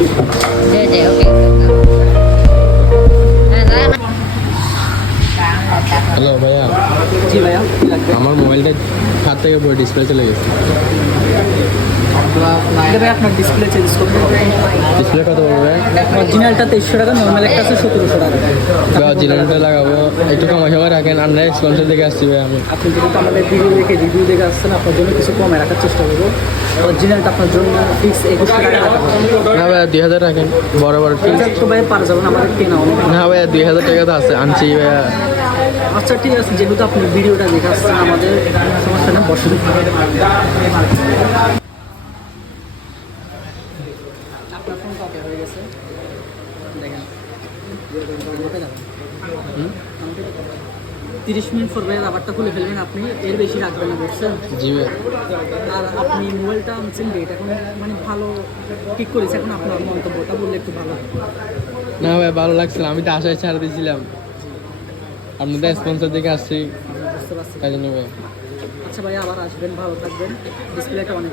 ওকে। Hello ভাইয়া, জি ভাইয়া, কি লাগবে? আমার মোবাইলটা হাত থেকে পুরো ডিসপ্লে চলে গেছে। এটা ভাই আপনার ডিসপ্লে চেঞ্জ করতে হবে। ডিসপ্লে কত পড়বে? অরিজিনালটা 2300 টাকা, নর্মাল একটা আছে 1700 টাকা। জিরোটা লাগাবো, একটু কমাই সময় রাখেন। আমরা স্পন্সর থেকে আসছি ভাই। আমি আপনি যেহেতু আমাদের রিভিউ দেখে আসছেন, আপনার জন্য কিছু কমে রাখার চেষ্টা করবো। অরিজিনালটা আপনার জন্য ফিক্স 2100 টাকা রাখা হবে। না ভাইয়া 2000 রাখেন, বড় বড় ঠিক। তো ভাই পারা যাবেন, আমাদের কেনা অনেক। না ভাইয়া 2000 টাকা তো আছে, আনছি ভাইয়া। আচ্ছা ঠিক আছে, যেহেতু আপনি ভিডিওটা দেখে আসছেন, আমাদের সমস্যা না, বসে আপনার ফোন কপি হয়ে গেছে, দেখেন 30 মিনিট পর ভাই রাবারটা খুলে ফেলবেন। আপনি এর বেশি রাখবেন না, বুঝছেন? জি ভাই। আর আপনি মোবাইলটা আনছেন রেট এখন মানে ভালো ঠিক করেছে, এখন আপনার মন্তব্যটা বললে একটু ভালো হয়। না ভাই ভালো লাগছিল, আমি তো আশায় ছাড় দিয়েছিলাম। আপনাদের স্পন্সর থেকে আসছি, বুঝতে পারছি। তাই জন্য ভাই। আচ্ছা ভাই, আবার আসবেন, ভালো থাকবেন। ডিসপ্লেটা অনেক